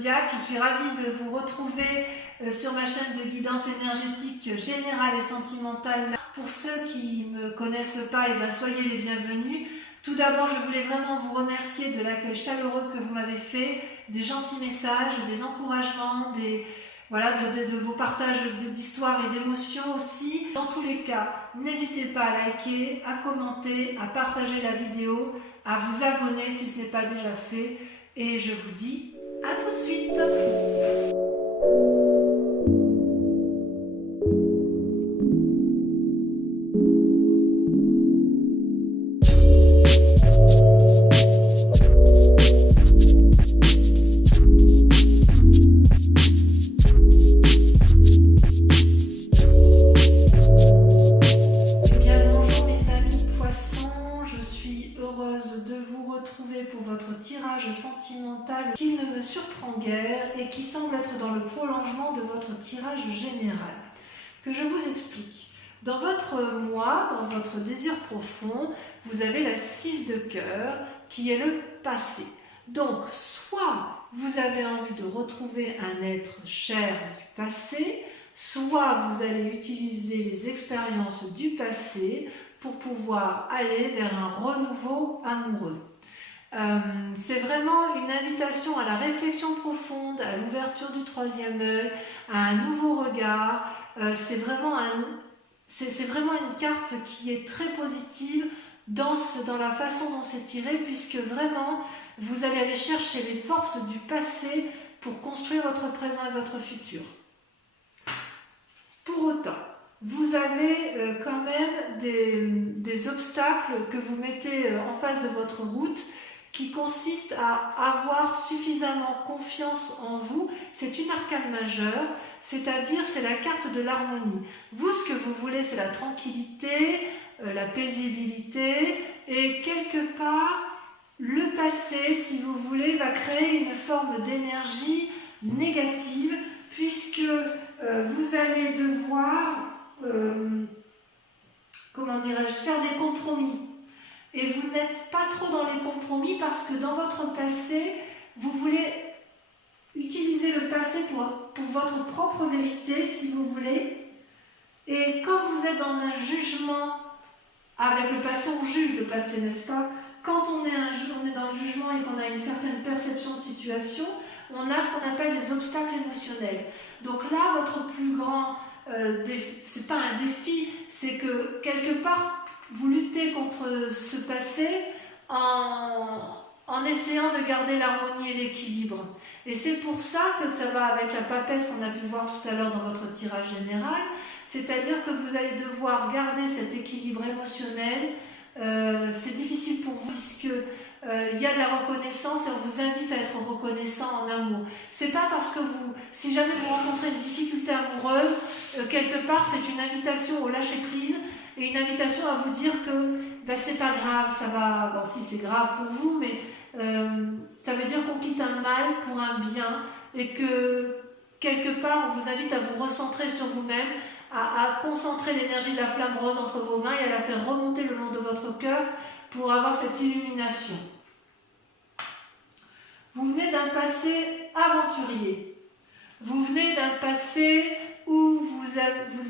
Zodiac. Je suis ravie de vous retrouver sur ma chaîne de guidance énergétique générale et sentimentale. Pour ceux qui ne me connaissent pas, soyez les bienvenus. Tout d'abord, je voulais vraiment vous remercier de l'accueil chaleureux que vous m'avez fait, des gentils messages, des encouragements, de vos partages d'histoires et d'émotions aussi. Dans tous les cas, n'hésitez pas à liker, à commenter, à partager la vidéo, à vous abonner si ce n'est pas déjà fait. Et je vous dis à tout de suite. Pour votre tirage sentimental qui ne me surprend guère et qui semble être dans le prolongement de votre tirage général. Que je vous explique. Dans votre moi, dans votre désir profond, vous avez la 6 de cœur qui est le passé. Donc, soit vous avez envie de retrouver un être cher du passé, soit vous allez utiliser les expériences du passé pour pouvoir aller vers un renouveau amoureux. C'est vraiment une invitation à la réflexion profonde, à l'ouverture du troisième œil, à un nouveau regard. C'est vraiment une carte qui est très positive dans la façon dont c'est tiré, puisque vraiment vous allez aller chercher les forces du passé pour construire votre présent et votre futur. Pour autant, vous avez quand même des obstacles que vous mettez en face de votre route, qui consiste à avoir suffisamment confiance en vous. C'est une arcane majeure, c'est-à-dire c'est la carte de l'harmonie. Vous, ce que vous voulez, c'est la tranquillité, la paisibilité, et quelque part, le passé, si vous voulez, va créer une forme d'énergie négative, puisque vous allez devoir, faire des compromis. Et vous n'êtes pas trop dans les compromis parce que dans votre passé, vous voulez utiliser le passé pour votre propre vérité, si vous voulez. Et quand vous êtes dans un jugement avec le passé, on juge le passé, n'est-ce pas? Quand on est dans le jugement et qu'on a une certaine perception de situation, on a ce qu'on appelle des obstacles émotionnels. Donc là, votre plus grand défi, c'est pas un défi, c'est que quelque part, vous luttez contre ce passé en essayant de garder l'harmonie et l'équilibre. Et c'est pour ça que ça va avec la papesse qu'on a pu voir tout à l'heure dans votre tirage général, c'est-à-dire que vous allez devoir garder cet équilibre émotionnel. C'est difficile pour vous puisque il y a de la reconnaissance et on vous invite à être reconnaissant en amour. C'est pas parce que si jamais vous rencontrez une difficulté amoureuse, quelque part c'est une invitation au lâcher prise, et une invitation à vous dire que c'est pas grave, ça va, bon si c'est grave pour vous, mais ça veut dire qu'on quitte un mal pour un bien, et que quelque part on vous invite à vous recentrer sur vous-même, à concentrer l'énergie de la flamme rose entre vos mains et à la faire remonter le long de votre cœur pour avoir cette illumination. Vous venez d'un passé aventurier, vous venez d'un passé où vous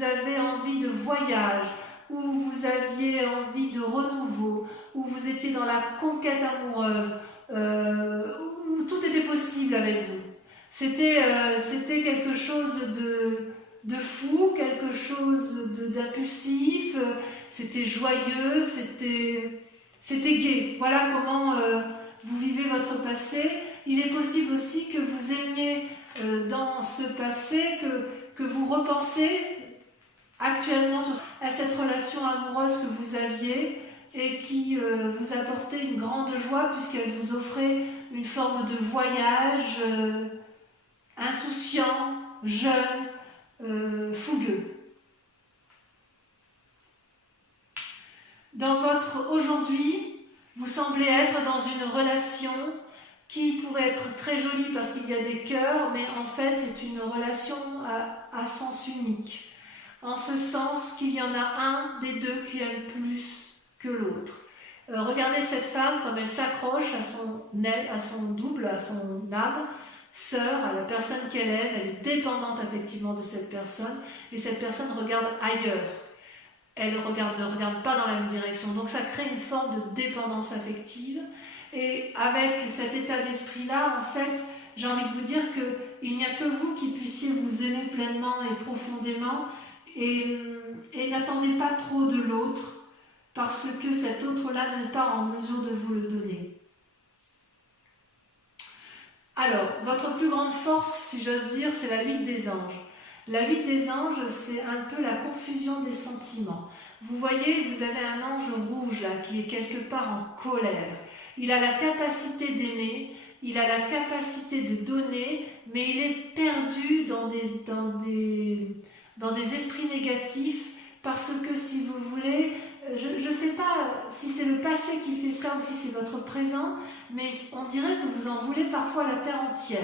avez envie de voyage, où vous aviez envie de renouveau, où vous étiez dans la conquête amoureuse, où tout était possible avec vous. C'était quelque chose de fou, quelque chose d'impulsif, c'était joyeux, c'était gai. Voilà comment vous vivez votre passé. Il est possible aussi que vous aimiez dans ce passé, que vous repensez actuellement à cette relation amoureuse que vous aviez et qui vous apportait une grande joie puisqu'elle vous offrait une forme de voyage insouciant, jeune, fougueux. Dans votre aujourd'hui, vous semblez être dans une relation qui pourrait être très jolie parce qu'il y a des cœurs, mais en fait c'est une relation à sens unique. En ce sens qu'il y en a un des deux qui aime plus que l'autre. Regardez cette femme comme elle s'accroche à son double, à son âme, sœur à la personne qu'elle aime, elle est dépendante affectivement de cette personne, et cette personne regarde ailleurs. Elle ne regarde pas dans la même direction. Donc ça crée une forme de dépendance affective. Et avec cet état d'esprit-là, en fait, j'ai envie de vous dire qu'il n'y a que vous qui puissiez vous aimer pleinement et profondément, et n'attendez pas trop de l'autre, parce que cet autre-là n'est pas en mesure de vous le donner. Alors, votre plus grande force, si j'ose dire, c'est la 8 des anges. La 8 des anges, c'est un peu la confusion des sentiments. Vous voyez, vous avez un ange rouge là, qui est quelque part en colère. Il a la capacité d'aimer, il a la capacité de donner, mais il est perdu dans des esprits négatifs, parce que si vous voulez, je ne sais pas si c'est le passé qui fait ça ou si c'est votre présent, mais on dirait que vous en voulez parfois la terre entière.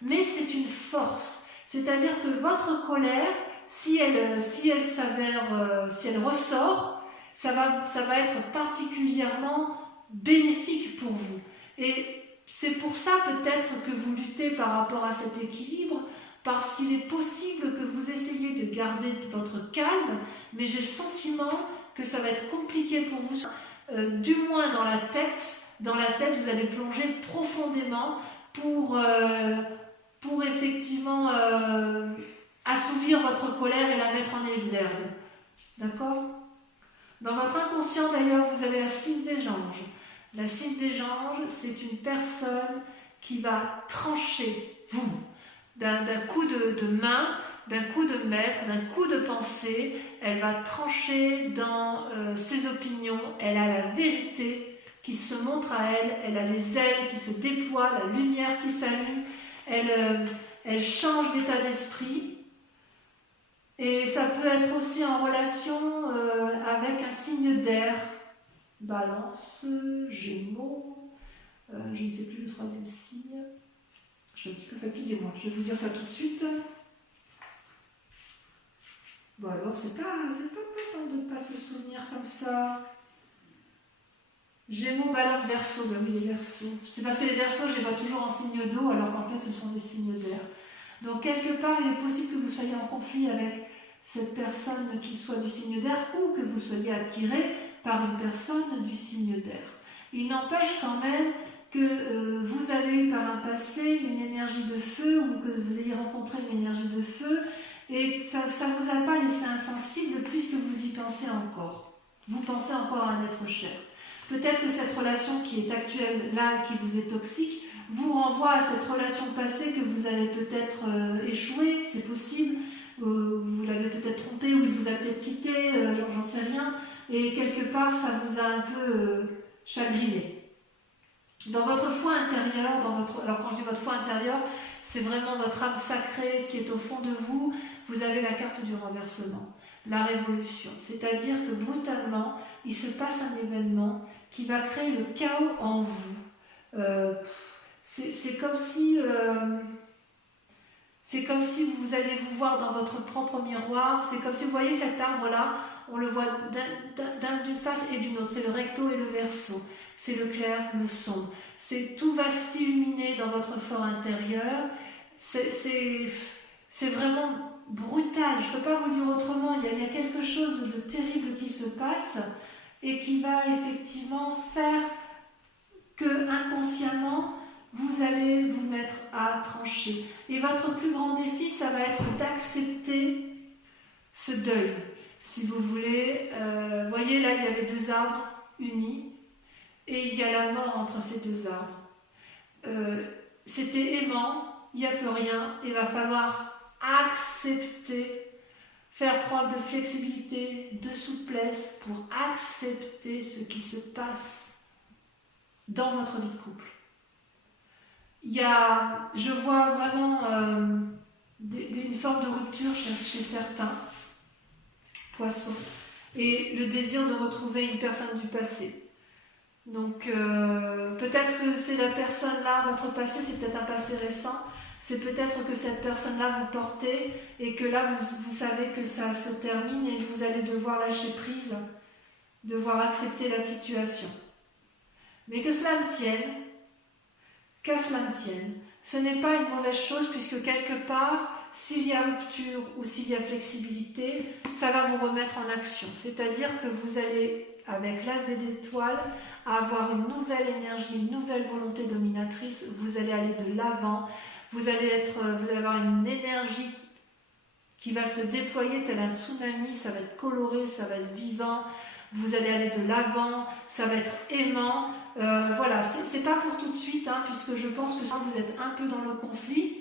Mais c'est une force, c'est-à-dire que votre colère, si elle ressort, ça va être particulièrement bénéfique pour vous. Et c'est pour ça peut-être que vous luttez par rapport à cet équilibre, parce qu'il est possible que vous essayiez de garder votre calme, mais j'ai le sentiment que ça va être compliqué pour vous, du moins dans la tête. Dans la tête, vous allez plonger profondément pour effectivement assouvir votre colère et la mettre en exergue. D'accord ? Dans votre inconscient, d'ailleurs, vous avez la 6 des anges. La 6 des anges, c'est une personne qui va trancher, vous, d'un coup de main, d'un coup de maître, d'un coup de pensée. Elle va trancher dans ses opinions. Elle a la vérité qui se montre à elle. Elle a les ailes qui se déploient, la lumière qui s'allume. Elle change d'état d'esprit. Et ça peut être aussi en relation avec un signe d'air. Balance, Gémeaux, je ne sais plus le 3e signe. Je suis un petit peu fatiguée, moi. Je vais vous dire ça tout de suite. Bon, alors, c'est pas de ne pas se souvenir comme ça. Gémeaux, Balance, Verseau. Ben oui, les Verseaux. C'est parce que les Verseaux, je les vois toujours en signe d'eau, alors qu'en fait, ce sont des signes d'air. Donc, quelque part, il est possible que vous soyez en conflit avec cette personne qui soit du signe d'air, ou que vous soyez attiré par une personne du signe d'air. Il n'empêche quand même que vous avez eu par un passé une énergie de feu, ou que vous ayez rencontré une énergie de feu, et ça ne vous a pas laissé insensible puisque vous y pensez encore. Vous pensez encore à un être cher. Peut-être que cette relation qui est actuelle là, qui vous est toxique, vous renvoie à cette relation passée que vous avez peut-être échoué, c'est possible, vous l'avez peut-être trompé, ou il vous a peut-être quitté, j'en sais rien, et quelque part ça vous a un peu chagriné. Dans votre foi intérieure, alors quand je dis votre foi intérieure, c'est vraiment votre âme sacrée, ce qui est au fond de vous, vous avez la carte du renversement, la révolution. C'est-à-dire que brutalement, il se passe un événement qui va créer le chaos en vous. C'est comme si vous allez vous voir dans votre propre miroir. C'est comme si vous voyez cet arbre-là, on le voit d'une face et d'une autre. C'est le recto et le verso. C'est le clair, le sombre. Tout va s'illuminer dans votre fort intérieur. C'est vraiment brutal. Je ne peux pas vous le dire autrement. Il y a quelque chose de terrible qui se passe et qui va effectivement faire que inconsciemment, vous allez vous mettre à trancher. Et votre plus grand défi, ça va être d'accepter ce deuil. Si vous voulez, voyez là, il y avait 2 arbres unis et il y a la mort entre ces 2 arbres. C'était aimant, il n'y a plus rien, il va falloir accepter, faire preuve de flexibilité, de souplesse pour accepter ce qui se passe dans votre vie de couple. Je vois vraiment une forme de rupture chez certains poissons et le désir de retrouver une personne du passé. Donc peut-être que c'est la personne-là, votre passé, c'est peut-être un passé récent, c'est peut-être que cette personne-là vous portez et que là vous savez que ça se termine et que vous allez devoir lâcher prise, devoir accepter la situation. Mais que cela ne tienne, qu'à cela ne tienne, ce n'est pas une mauvaise chose puisque quelque part, s'il y a rupture ou s'il y a flexibilité, ça va vous remettre en action. C'est-à-dire que vous allez, avec l'as d'étoiles, avoir une nouvelle énergie, une nouvelle volonté dominatrice. Vous allez aller de l'avant. Vous allez avoir une énergie qui va se déployer tel un tsunami. Ça va être coloré, ça va être vivant. Vous allez aller de l'avant. Ça va être aimant. Voilà, c'est pas pour tout de suite, hein, puisque je pense que vous êtes un peu dans le conflit.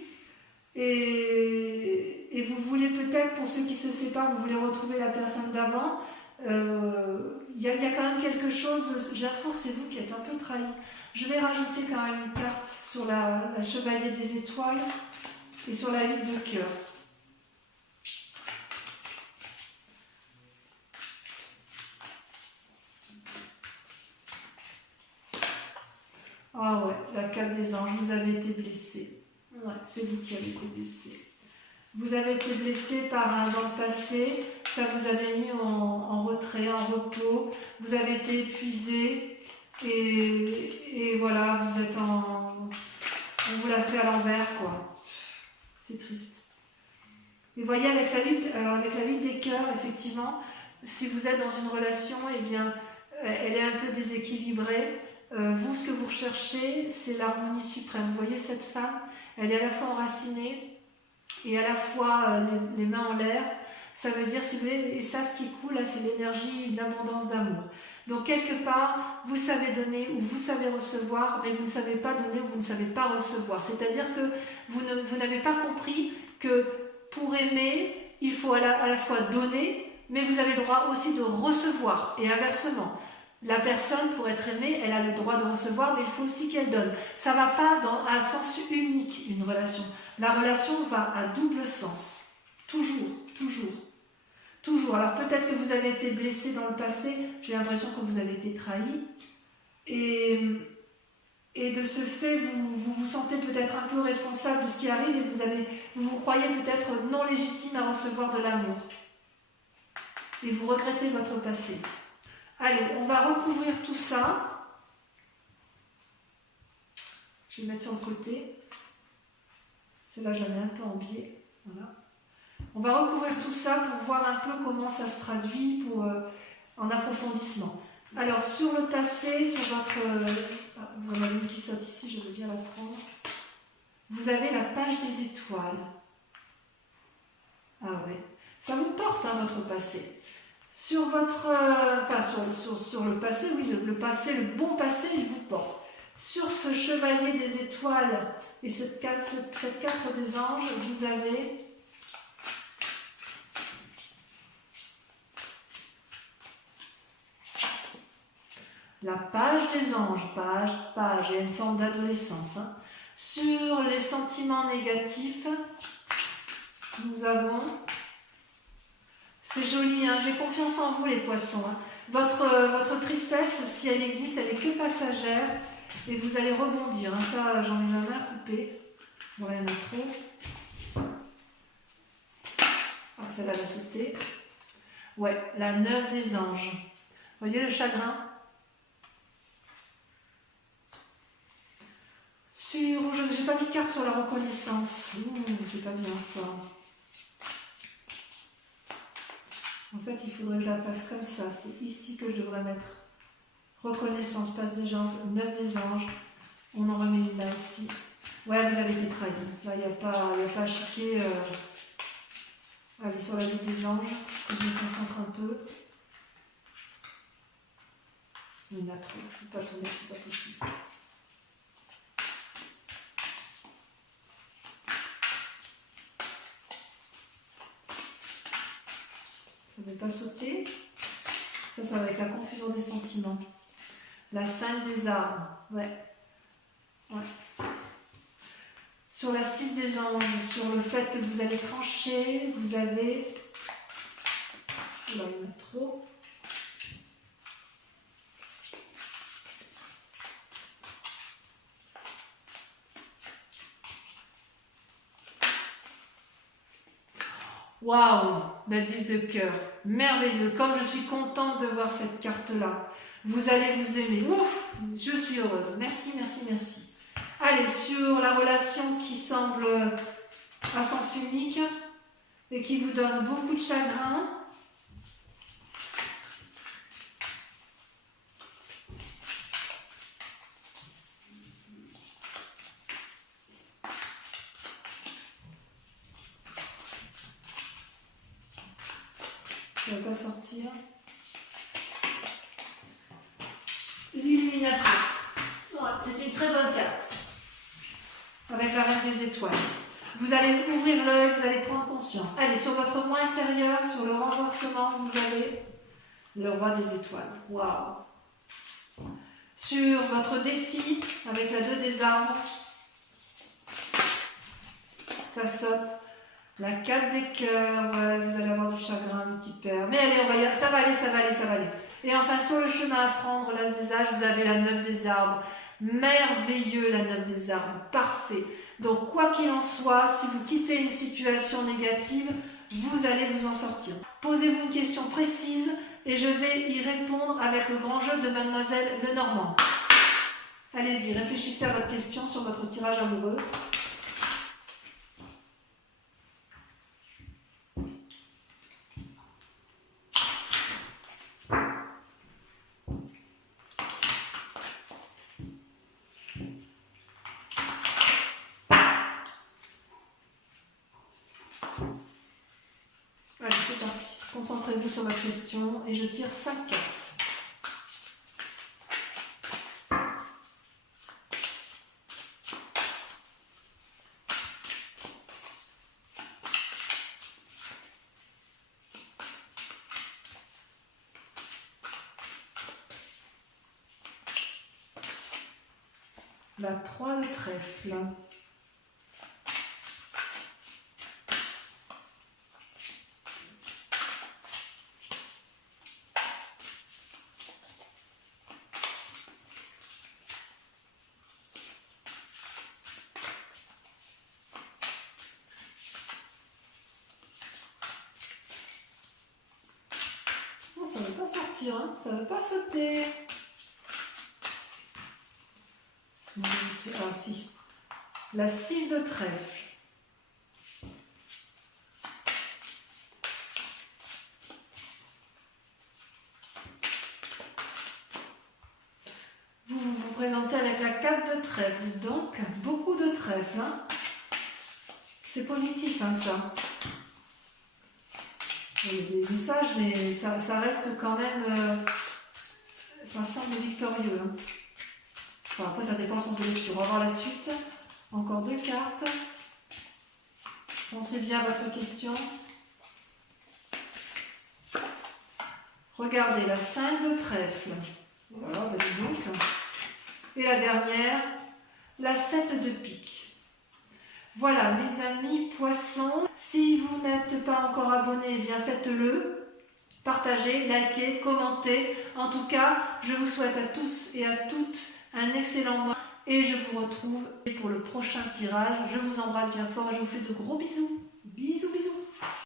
Et vous voulez peut-être, pour ceux qui se séparent, vous voulez retrouver la personne d'avant. Il y a quand même quelque chose, j'ai l'impression que c'est vous qui êtes un peu trahi. Je vais rajouter quand même une carte sur la chevalier des étoiles et sur la 8 de cœur. Ah ouais, la 4 des anges, vous avez été blessé. Ouais, c'est vous qui avez été blessé. Vous avez été blessé dans le passé, ça vous avait mis en retrait, en repos, vous avez été épuisé et voilà, on vous l'a fait à l'envers, quoi. C'est triste. Et vous voyez, avec la 8 des cœurs, effectivement, si vous êtes dans une relation, eh bien, elle est un peu déséquilibrée. Vous, ce que vous recherchez, c'est l'harmonie suprême. Vous voyez cette femme, elle est à la fois enracinée et à la fois les mains en l'air. Ça veut dire, si vous voulez, et ça, ce qui coule, là, c'est l'énergie, une abondance d'amour. Donc, quelque part, vous savez donner ou vous savez recevoir, mais vous ne savez pas donner ou vous ne savez pas recevoir. C'est-à-dire que vous n'avez pas compris que pour aimer, il faut à la fois donner, mais vous avez le droit aussi de recevoir, et inversement. La personne, pour être aimée, elle a le droit de recevoir, mais il faut aussi qu'elle donne. Ça ne va pas à un sens unique, une relation. La relation va à double sens. Toujours, toujours. Toujours. Alors peut-être que vous avez été blessé dans le passé, j'ai l'impression que vous avez été trahi. Et de ce fait, vous vous sentez peut-être un peu responsable de ce qui arrive et vous croyez peut-être non légitime à recevoir de l'amour. Et vous regrettez votre passé. Allez, on va recouvrir tout ça. Je vais mettre sur le côté. Celle-là, je la mets un peu en biais. Voilà. On va recouvrir tout ça pour voir un peu comment ça se traduit en approfondissement. Alors, sur le passé, sur votre... vous en avez une qui saute ici, je veux bien la prendre. Vous avez la page des étoiles. Ah ouais. Ça vous porte, hein, votre passé. Sur votre... sur le passé, oui, le passé, le bon passé, il vous porte. Sur ce chevalier des étoiles et cette carte des anges, vous avez... La page des anges, page, il y a une forme d'adolescence. Hein. Sur les sentiments négatifs, nous avons... C'est joli, hein, j'ai confiance en vous les poissons. Hein. Votre tristesse, si elle existe, elle est que passagère et vous allez rebondir. Hein. Ça, j'en ai ma main coupée. Bon, il y en a trop. Ah, celle-là va sauter. Ouais, la 9 des anges. Vous voyez le chagrin? Je n'ai pas mis de carte sur la reconnaissance. C'est pas bien ça. En fait, il faudrait que je la fasse comme ça. C'est ici que je devrais mettre reconnaissance, passe des anges, 9 des anges. On en remet une là ici. Ouais, vous avez été trahi. Là, il n'y a pas à chiquer. Allez, sur la vie des anges. Je me concentre un peu. Il y en a trop. Je ne peux pas tourner, c'est pas possible. Ça ne veut pas sauter. Ça va avec la confusion des sentiments. La 5 des armes. Ouais. Sur la 6 des anges, sur le fait que vous allez trancher, vous avez... Il y en a trop. Waouh, la 10 de cœur, merveilleux, comme je suis contente de voir cette carte-là. Vous allez vous aimer, ouf, je suis heureuse, merci, merci, merci. Allez, sur la relation qui semble à sens unique et qui vous donne beaucoup de chagrin. Ça ne va pas sortir. L'illumination. Ouais, c'est une très bonne carte. Avec la reine des étoiles. Vous allez ouvrir l'œil, vous allez prendre conscience. Allez, sur votre moi intérieur, sur le renversement, vous avez le roi des étoiles. Waouh! Sur votre défi, avec la 2 des armes, ça saute. La 4 des cœurs, ouais, vous allez avoir du chagrin, un petit père. Mais allez, on va ça va aller, ça va aller, ça va aller. Et enfin, sur le chemin à prendre, l'as des âges, vous avez la 9 des arbres. Merveilleux, la 9 des arbres, parfait. Donc, quoi qu'il en soit, si vous quittez une situation négative, vous allez vous en sortir. Posez-vous une question précise et je vais y répondre avec le grand jeu de Mademoiselle Lenormand. Allez-y, réfléchissez à votre question sur votre tirage amoureux. Allez, c'est parti. Concentrez-vous sur votre question et je tire 5 cartes. La 3 de trèfle. Oh, ça ne veut pas sortir, hein, ça ne veut pas sauter. Ah si, la 6 de trèfle. Vous présentez avec la 4 de trèfle, donc beaucoup de trèfle. Hein. C'est positif, hein, ça. Il y a des messages, mais ça reste quand même... ça semble victorieux. Hein. Enfin, après, ça dépend de son lecture. On va voir la suite. Encore 2 cartes. Pensez bien à votre question. Regardez, la 5 de trèfle. Voilà, ben dis donc. Et la dernière, la 7 de pique. Voilà, mes amis poissons. Si vous n'êtes pas encore abonné, eh bien faites-le. Partagez, likez, commentez. En tout cas, je vous souhaite à tous et à toutes un excellent mois. Et je vous retrouve pour le prochain tirage. Je vous embrasse bien fort et je vous fais de gros bisous. Bisous, bisous.